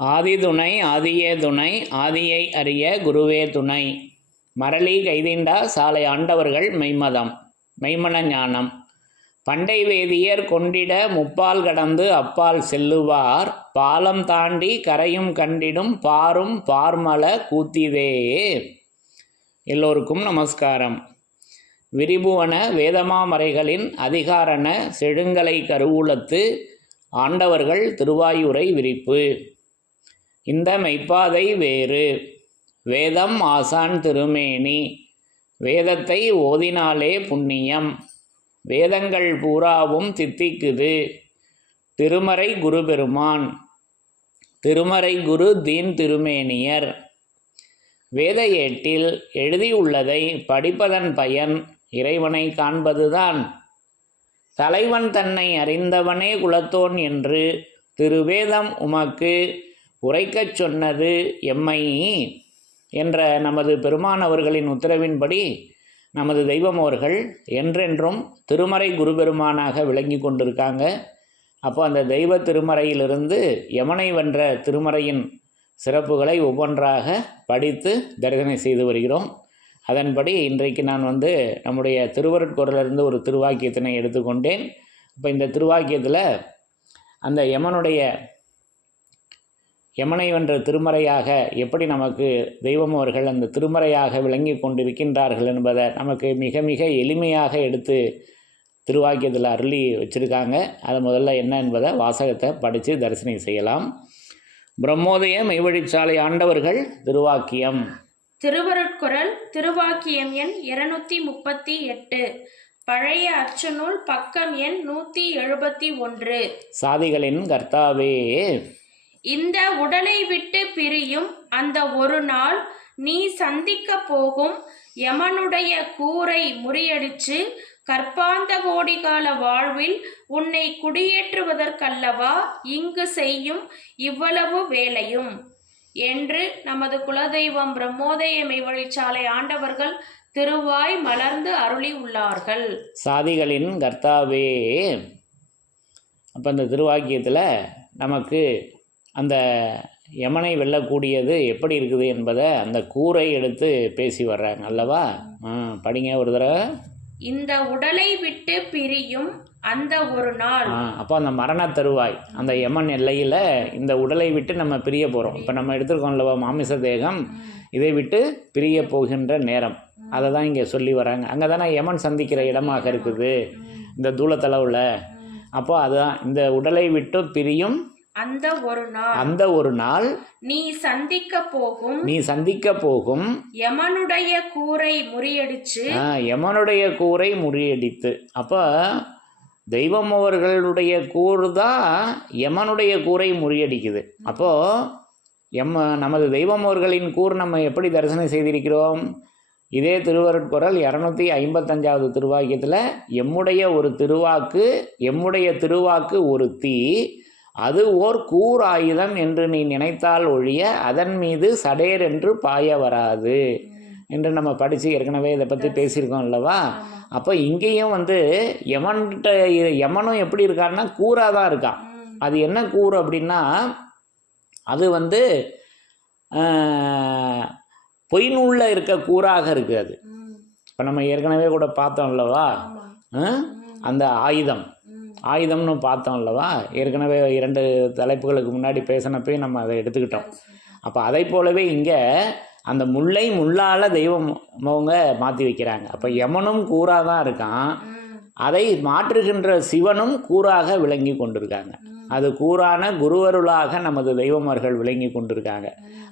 ஆதி துணை ஆதியே துணை ஆதியை அறிய குருவே துணை. மரளி கைதிண்டா சாலை ஆண்டவர்கள் மெய்மதம் மெய்மன ஞானம். பண்டை வேதியர் கொண்டிட முப்பால் கடந்து அப்பால் செல்லுவார். பாலம் தாண்டி கரையும் கண்டிடும் பாரும் பார்மல கூத்திவே. எல்லோருக்கும் நமஸ்காரம். விரிபுவன வேதமாமறைகளின் அதிகாரண செழுங்கலை கருவூலத்து ஆண்டவர்கள் திருவாயுரை விரிப்பு. இந்த மெய்ப்பாதை வேறு. வேதம் ஆசான் திருமேனி. வேதத்தை ஓதினாலே புண்ணியம். வேதங்கள் பூராவும் தித்திக்குது. திருமறை குரு பெருமான். திருமறை குரு தீன் திருமேனியர். வேத ஏட்டில் எழுதியுள்ளதை படிப்பதன் பயன் இறைவனை காண்பதுதான். தலைவன் தன்னை அறிந்தவனே குலத்தோன் என்று திருவேதம் உமக்கு உரைக்கச் சொன்னது எம்மை என்ற நமது பெருமான் அவர்களின் உத்தரவின்படி நமது தெய்வம் அவர்கள் என்றென்றும் திருமறை குரு பெருமானாக விளங்கி கொண்டிருக்காங்க. அப்போ அந்த தெய்வ திருமறையிலிருந்து யமனை வென்ற திருமறையின் சிறப்புகளை ஒவ்வொன்றாக படித்து தரிசனை செய்து வருகிறோம். அதன்படி இன்றைக்கு நான் நம்முடைய திருவருட்குறளிலிருந்து ஒரு திருவாக்கியத்தினை எடுத்துக்கொண்டேன். இப்போ இந்த திருவாக்கியத்தில் அந்த யமனை வென்ற திருமறையாக எப்படி நமக்கு தெய்வம் அவர்கள் அந்த திருமறையாக விளங்கி கொண்டிருக்கின்றார்கள் என்பதை நமக்கு மிக மிக எளிமையாக எடுத்து திருவாக்கியத்தில் அருளி வச்சுருக்காங்க. அதை முதல்ல என்ன என்பதை வாசகத்தை படித்து தரிசனை செய்யலாம். பிரம்மோதய மெய்வழிச்சாலை ஆண்டவர்கள் திருவாக்கியம். திருவருட்குறள் திருவாக்கியம் எண் 238. பழைய அச்சநூல் பக்கம் எண் 171. சாதிகளின் கர்த்தாவே, இந்த உடலை விட்டு பிரியும் அந்த ஒரு நாள் நீ சந்திக்க போகும் யமனுடைய கூரை முறியடிச்சு கற்பாந்த கோடிகால வாழ்வில் உன்னை குடியேற்றுவதற்கல்லவா இங்கு செய்யும் இவ்வளவு வேலையும் என்று நமது குலதெய்வம் பிரம்மோதய மெய்வழிச்சாலை ஆண்டவர்கள் திருவாய் மலர்ந்து அருளி உள்ளார்கள். சாதிகளின் கர்த்தாவே. அப்போ இந்த திருவாக்கியத்தில் நமக்கு அந்த யமனை வெல்லக்கூடியது எப்படி இருக்குது என்பதை அந்த கூரை எடுத்து பேசி வர்றாங்க அல்லவா? படிங்க ஒரு தடவை. இந்த உடலை விட்டு பிரியும் அந்த ஒரு நாள். அப்போ அந்த மரண தருவாய் அந்த யமன் எல்லையில் இந்த உடலை விட்டு நம்ம பிரிய போகிறோம். இப்போ நம்ம எடுத்துருக்கோம் அல்லவா மாமிச தேகம், இதை விட்டு பிரிய போகின்ற நேரம். அதை தான் இங்கே சொல்லி வராங்க. அங்கே தானே யமன் சந்திக்கிற இடமாக இருக்குது இந்த தூளத்தளவில். அப்போ அதுதான் இந்த உடலை விட்டு பிரியும் அந்த ஒரு நாள் நீ சந்திக்க போகும் யமனுடைய கூரை முறியடித்து. அப்போ தெய்வம் அவர்களுடைய கூறு தான் யமனுடைய கூரை முறியடிக்குது. அப்போது நமது தெய்வம் அவர்களின் கூறு நம்ம எப்படி தரிசனம் செய்திருக்கிறோம்? இதே திருவருட்குறள் 255வது திருவாக்கியத்தில் எம்முடைய திருவாக்கு ஒரு தீ, அது ஓர் கூர் ஆயுதம் என்று நீ நினைத்தால் ஒழிய அதன் மீது சடேர் என்று பாய வராது என்று நம்ம படித்து ஏற்கனவே இதை பற்றி பேசியிருக்கோம் அல்லவா? அப்போ இங்கேயும் யமனும் எப்படி இருக்கான்னா கூறாக தான் இருக்கான். அது என்ன கூறு அப்படின்னா அது பொய்நூலில் இருக்க கூறாக இருக்குது. அது இப்போ நம்ம ஏற்கனவே கூட பார்த்தோம் அல்லவா? அந்த ஆயுதம்னு பார்த்தோம் அல்லவா? ஏற்கனவே 2 தலைப்புகளுக்கு முன்னாடி பேசினப்பே நம்ம அதை எடுத்துக்கிட்டோம். அப்போ அதை போலவே இங்கே அந்த முல்லை முள்ளால் தெய்வம் அவங்க மாற்றி வைக்கிறாங்க. அப்போ யமனும் கூறாக தான் இருக்கான், அதை மாற்றுகின்ற சிவனும் கூறாக விளங்கி கொண்டிருக்காங்க. அது கூறான குருவருளாக நமது தெய்வமர்கள் விளங்கி கொண்டிருக்காங்க.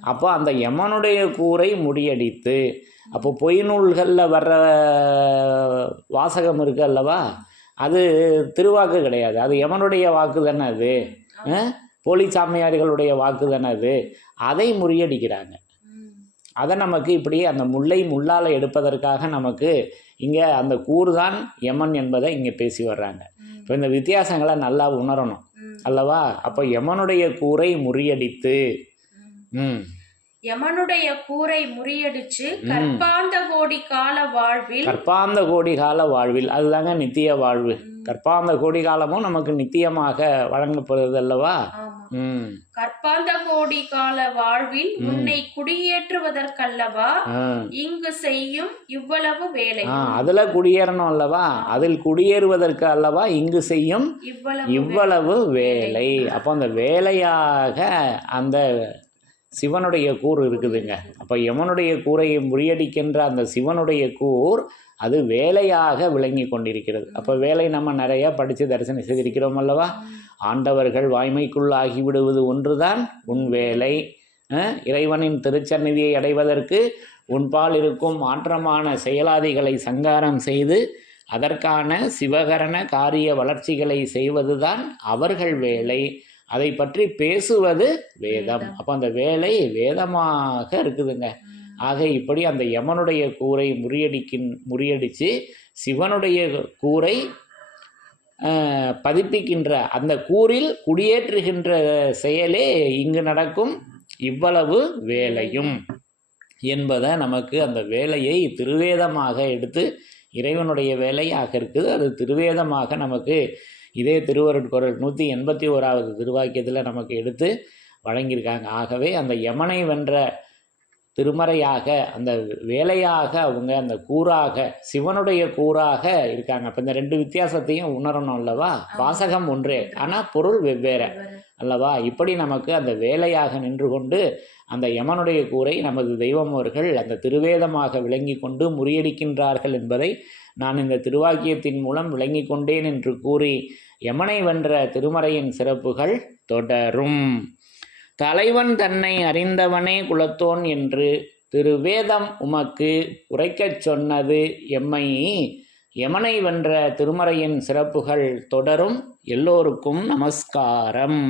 அப்போ அந்த யமனுடைய கூரை முடியடித்து, அப்போ பொய் நூல்களில் வர்ற வாசகம் இருக்கு அல்லவா? அது திருவாக்கு கிடையாது, அது யமனுடைய வாக்கு தானே. அது போலி சாமியார்களுடைய வாக்கு தானே. அதை முறியடிக்கிறாங்க. அதை நமக்கு இப்படி அந்த முள்ளால் எடுப்பதற்காக நமக்கு இங்கே அந்த கூறு தான் யமன் என்பதை இங்கே பேசி வர்றாங்க. இப்போ இந்த வித்தியாசங்களை நல்லா உணரணும் அல்லவா? அப்போ யமனுடைய கூரை முறியடித்து கற்பாந்த கோடி கால வாழ்வில் அதுதாங்க நித்திய வாழ்வு. கற்பாந்த கோடி காலமும் நமக்கு நித்தியமாக வழங்கப்படுறது அல்லவா? ம் கற்பாந்த கோடி கால வாழ்வில் உன்னை குடியேற்றுவதற்கல்லவா இங்கு செய்யும் இவ்வளவு வேலை. அதுல குடியேறணும் அல்லவா, அதில் குடியேறுவதற்கு அல்லவா இங்கு செய்யும் இவ்வளவு வேலை. அப்போ அந்த வேலையாக அந்த சிவனுடைய கூர் இருக்குதுங்க. அப்போ யமனுடைய கூரை முறியடிக்கின்ற அந்த சிவனுடைய கூர் அது வேலையாக விளங்கி கொண்டிருக்கிறது. அப்போ வேலை நம்ம நிறையா படித்து தரிசனம் செய்திருக்கிறோம் அல்லவா. ஆண்டவர்கள் வாய்மைக்குள் ஆகிவிடுவது ஒன்றுதான் உன் வேலை. இறைவனின் திருச்சந்நிதியை அடைவதற்கு உன்பால் இருக்கும் மாற்றமான செயலாதிகளை சங்காரம் செய்து அதற்கான சிவகரண காரிய வளர்ச்சிகளை செய்வதுதான் அவர்கள் வேலை. அதை பற்றி பேசுவது வேதம். அப்போ அந்த வேலை வேதமாக இருக்குதுங்க. ஆக இப்படி அந்த யமனுடைய கூரை முறியடித்து சிவனுடைய கூரை பதிப்பிக்கின்ற அந்த கூறில் குடியேற்றுகின்ற செயலே இங்கு நடக்கும் இவ்வளவு வேலையும் என்பதை நமக்கு அந்த வேலையை திருவேதமாக எடுத்து இறைவனுடைய வேலையாக இருக்குது. அது திருவேதமாக நமக்கு இதே திருவருட்குறள் 181வது திருவாக்கியத்தில் நமக்கு எடுத்து வழங்கியிருக்காங்க. ஆகவே அந்த யமனை வென்ற திருமறையாக அந்த வேலையாக அவங்க அந்த கூறாக சிவனுடைய கூறாக இருக்காங்க. அப்போ இந்த ரெண்டு வித்தியாசத்தையும் உணரணும் அல்லவா. வாசகம் ஒன்றே ஆனால் பொருள் வெவ்வேறு அல்லவா. இப்படி நமக்கு அந்த வேலையாக நின்று கொண்டு அந்த யமனுடைய கூரை நமது தெய்வம் அவர்கள் அந்த திருவேதமாக விளங்கி கொண்டு முறியடிக்கின்றார்கள் என்பதை நான் இந்த திருவாக்கியத்தின் மூலம் விளங்கி கொண்டேன் என்று கூறி யமனை வென்ற திருமறையின் சிறப்புகள் தொடரும். தலைவன் தன்னை அறிந்தவனே குலத்தோன் என்று திருவேதம் உமக்கு உரைக்கச் சொன்னது எம்மை. யமனை வென்ற திருமறையின் சிறப்புகள் தொடரும். எல்லோருக்கும் நமஸ்காரம்.